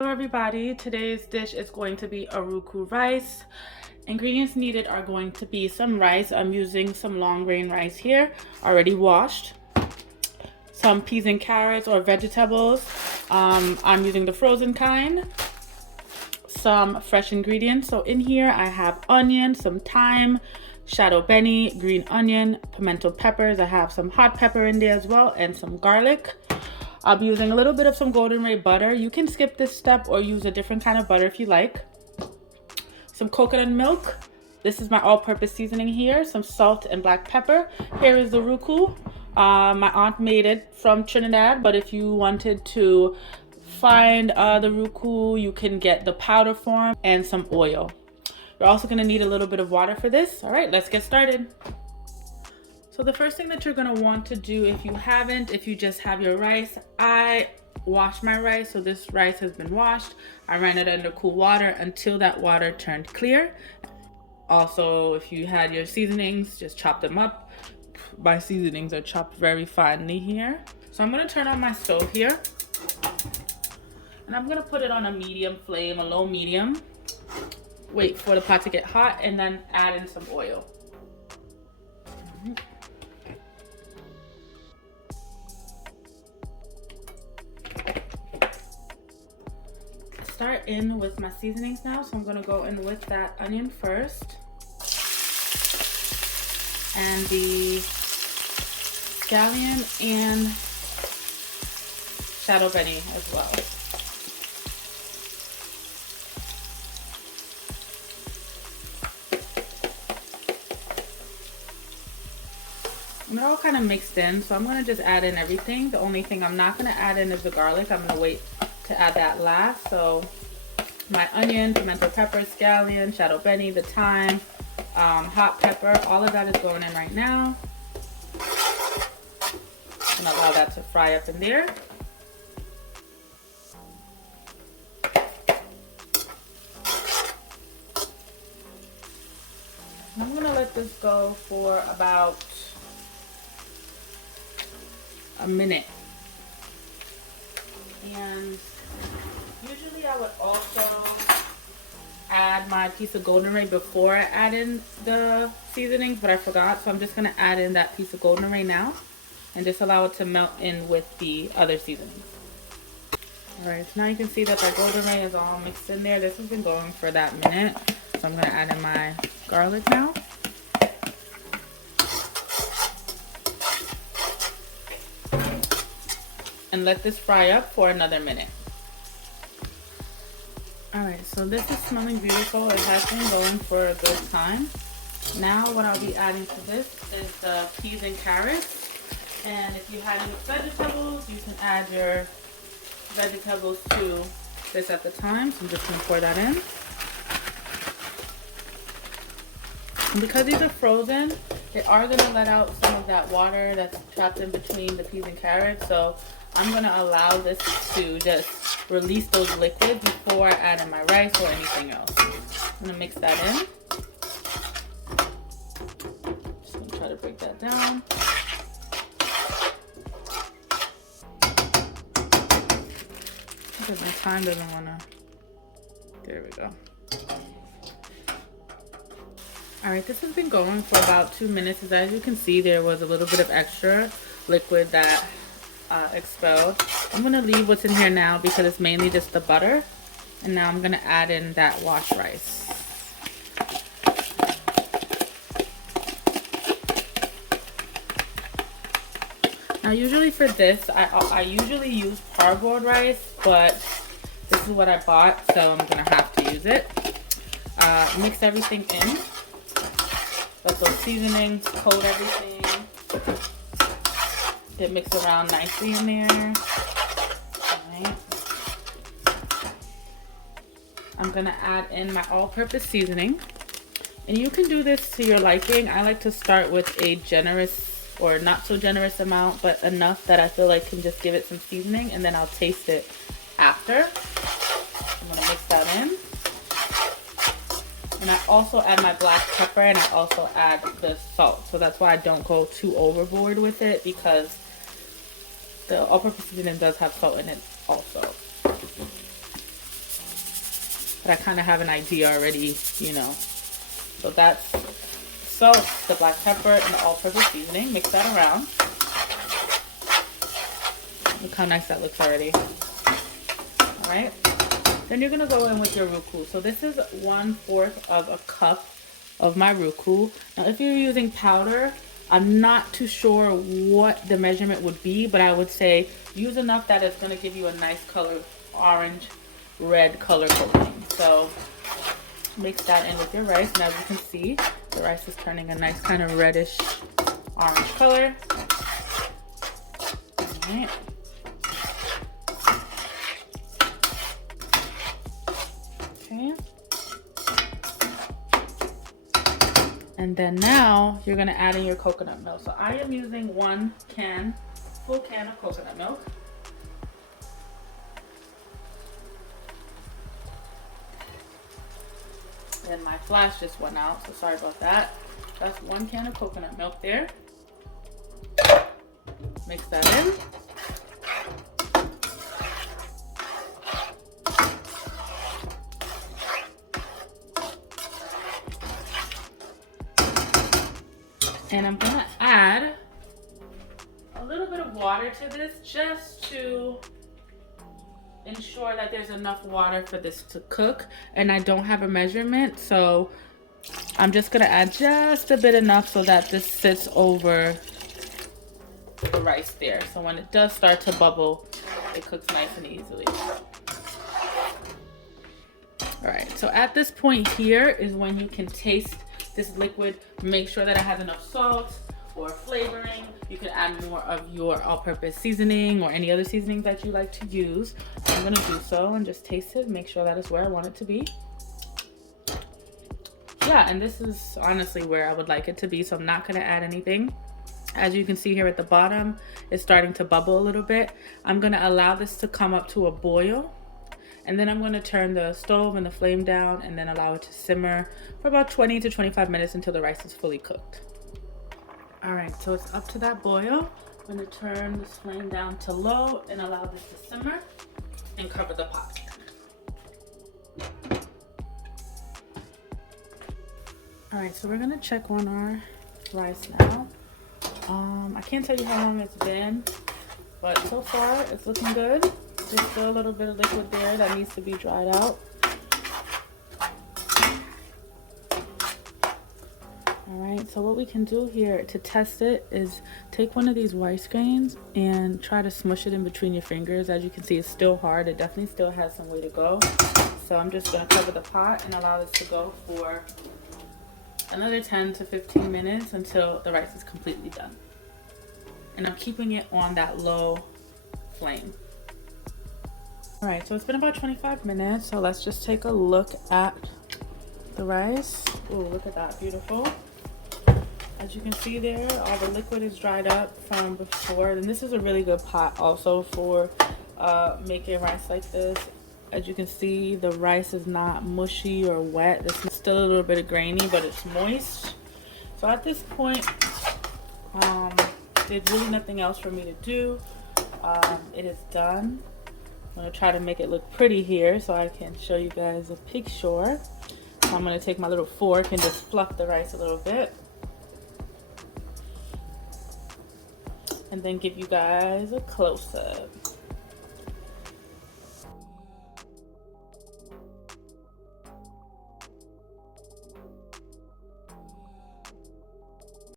Hello everybody, today's dish is going to be a Roucou rice. Ingredients needed are going to be some rice. I'm using some long grain rice here, already washed. Some peas and carrots or vegetables. I'm using the frozen kind. Some fresh ingredients. So in here I have onion, some thyme, shadow benny, green onion, pimento peppers. I have some hot pepper in there as well and some garlic. I'll be using a little bit of some golden ray butter. You can skip this step or use a different kind of butter if you like. Some coconut milk. This is my all-purpose seasoning here. Some salt and black pepper. Here is the Roucou. My aunt made it from Trinidad, but if you wanted to find the Roucou, you can get the powder form and some oil. You're also going to need a little bit of water for this. All right, let's get started. So the first thing that you're gonna want to do, if you just have your rice, I washed my rice, so this rice has been washed. I ran it under cool water until that water turned clear. Also, if you had your seasonings, just chop them up. My seasonings are chopped very finely here. So I'm gonna turn on my stove here. And I'm gonna put it on a medium flame, a low medium. Wait for the pot to get hot and then add in some oil. Start in with my seasonings now, so I'm going to go in with that onion first and the scallion and shadow benny as well. And they're all kind of mixed in, so I'm going to just add in everything. The only thing I'm not going to add in is the garlic. I'm going to wait to add that last. So my onion, pimento pepper, scallion, shadow benny, the thyme, hot pepper, all of that is going in right now. And allow that to fry up in there. And I'm gonna let this go for about a minute. And usually I would also add my piece of golden ray before I add in the seasonings, but I forgot. So I'm just gonna add in that piece of golden ray now and just allow it to melt in with the other seasonings. All right, so now you can see that golden ray is all mixed in there. This has been going for that minute. So I'm gonna add in my garlic now. And let this fry up for another minute. All right, so this is smelling beautiful. It has been going for a good time. Now what I'll be adding to this is the peas and carrots. And if you had any vegetables, you can add your vegetables to this at the time. So I'm just gonna pour that in. And because these are frozen, they are gonna let out some of that water that's trapped in between the peas and carrots. So I'm gonna allow this to just release those liquids before I add in my rice or anything else. I'm gonna mix that in. Just gonna try to break that down. Because my time doesn't wanna, there we go. All right, this has been going for about 2 minutes. As you can see, there was a little bit of extra liquid that expelled. I'm gonna leave what's in here now because it's mainly just the butter. And now I'm gonna add in that washed rice. Now usually for this, I usually use parboiled rice, but this is what I bought, so I'm gonna have to use it. Mix everything in. Let those seasonings coat everything. Get mixed around nicely in there. Right. I'm gonna add in my all-purpose seasoning. And you can do this to your liking. I like to start with a generous or not so generous amount, but enough that I feel like can just give it some seasoning, and then I'll taste it after. I'm gonna mix that in. And I also add my black pepper, and I also add the salt. So that's why I don't go too overboard with it, because the all-purpose seasoning does have salt in it also. but I kind of have an idea already, you know. So that's salt, the black pepper, and the all-purpose seasoning. Mix that around. Look how nice that looks already. All right. Then you're gonna go in with your roucou. So this is 1/4 of a cup of my roucou. Now, if you're using powder, I'm not too sure what the measurement would be, but I would say use enough that it's gonna give you a nice color, orange, red color coating. So mix that in with your rice, and as you can see, the rice is turning a nice kind of reddish orange color. All right. Okay. And then now you're gonna add in your coconut milk. So I am using 1 full can of coconut milk. And my flash just went out, so sorry about that. That's 1 can of coconut milk there. Mix that in. And I'm gonna add a little bit of water to this just to ensure that there's enough water for this to cook. And I don't have a measurement, so I'm just gonna add just a bit enough so that this sits over the rice there. So when it does start to bubble, it cooks nice and easily. All right, so at this point here is when you can taste this liquid. Make sure that it has enough salt or flavoring. You can add more of your all-purpose seasoning or any other seasoning that you like to use. I'm gonna do so and just taste it, make sure that is where I want it to be. Yeah, and this is honestly where I would like it to be, so I'm not gonna add anything. As you can see here at the bottom, it's starting to bubble a little bit. I'm gonna allow this to come up to a boil. And then I'm going to turn the stove and the flame down and then allow it to simmer for about 20 to 25 minutes until the rice is fully cooked. All right, so it's up to that boil. I'm going to turn this flame down to low and allow this to simmer and cover the pot. All right, so we're going to check on our rice now. I can't tell you how long it's been, but so far it's looking good. There's still a little bit of liquid there that needs to be dried out. All right, so what we can do here to test it is take one of these rice grains and try to smush it in between your fingers. As you can see, it's still hard. It definitely still has some way to go. So I'm just gonna cover the pot and allow this to go for another 10 to 15 minutes until the rice is completely done. And I'm keeping it on that low flame. All right, so it's been about 25 minutes, so let's just take a look at the rice. Oh, look at that, beautiful. As you can see there, all the liquid is dried up from before. And this is a really good pot also for making rice like this. As you can see, the rice is not mushy or wet. It's still a little bit grainy, but it's moist. So at this point, there's really nothing else for me to do. It is done. I'm gonna try to make it look pretty here so I can show you guys a picture. So I'm gonna take my little fork and just fluff the rice a little bit. And then give you guys a close-up.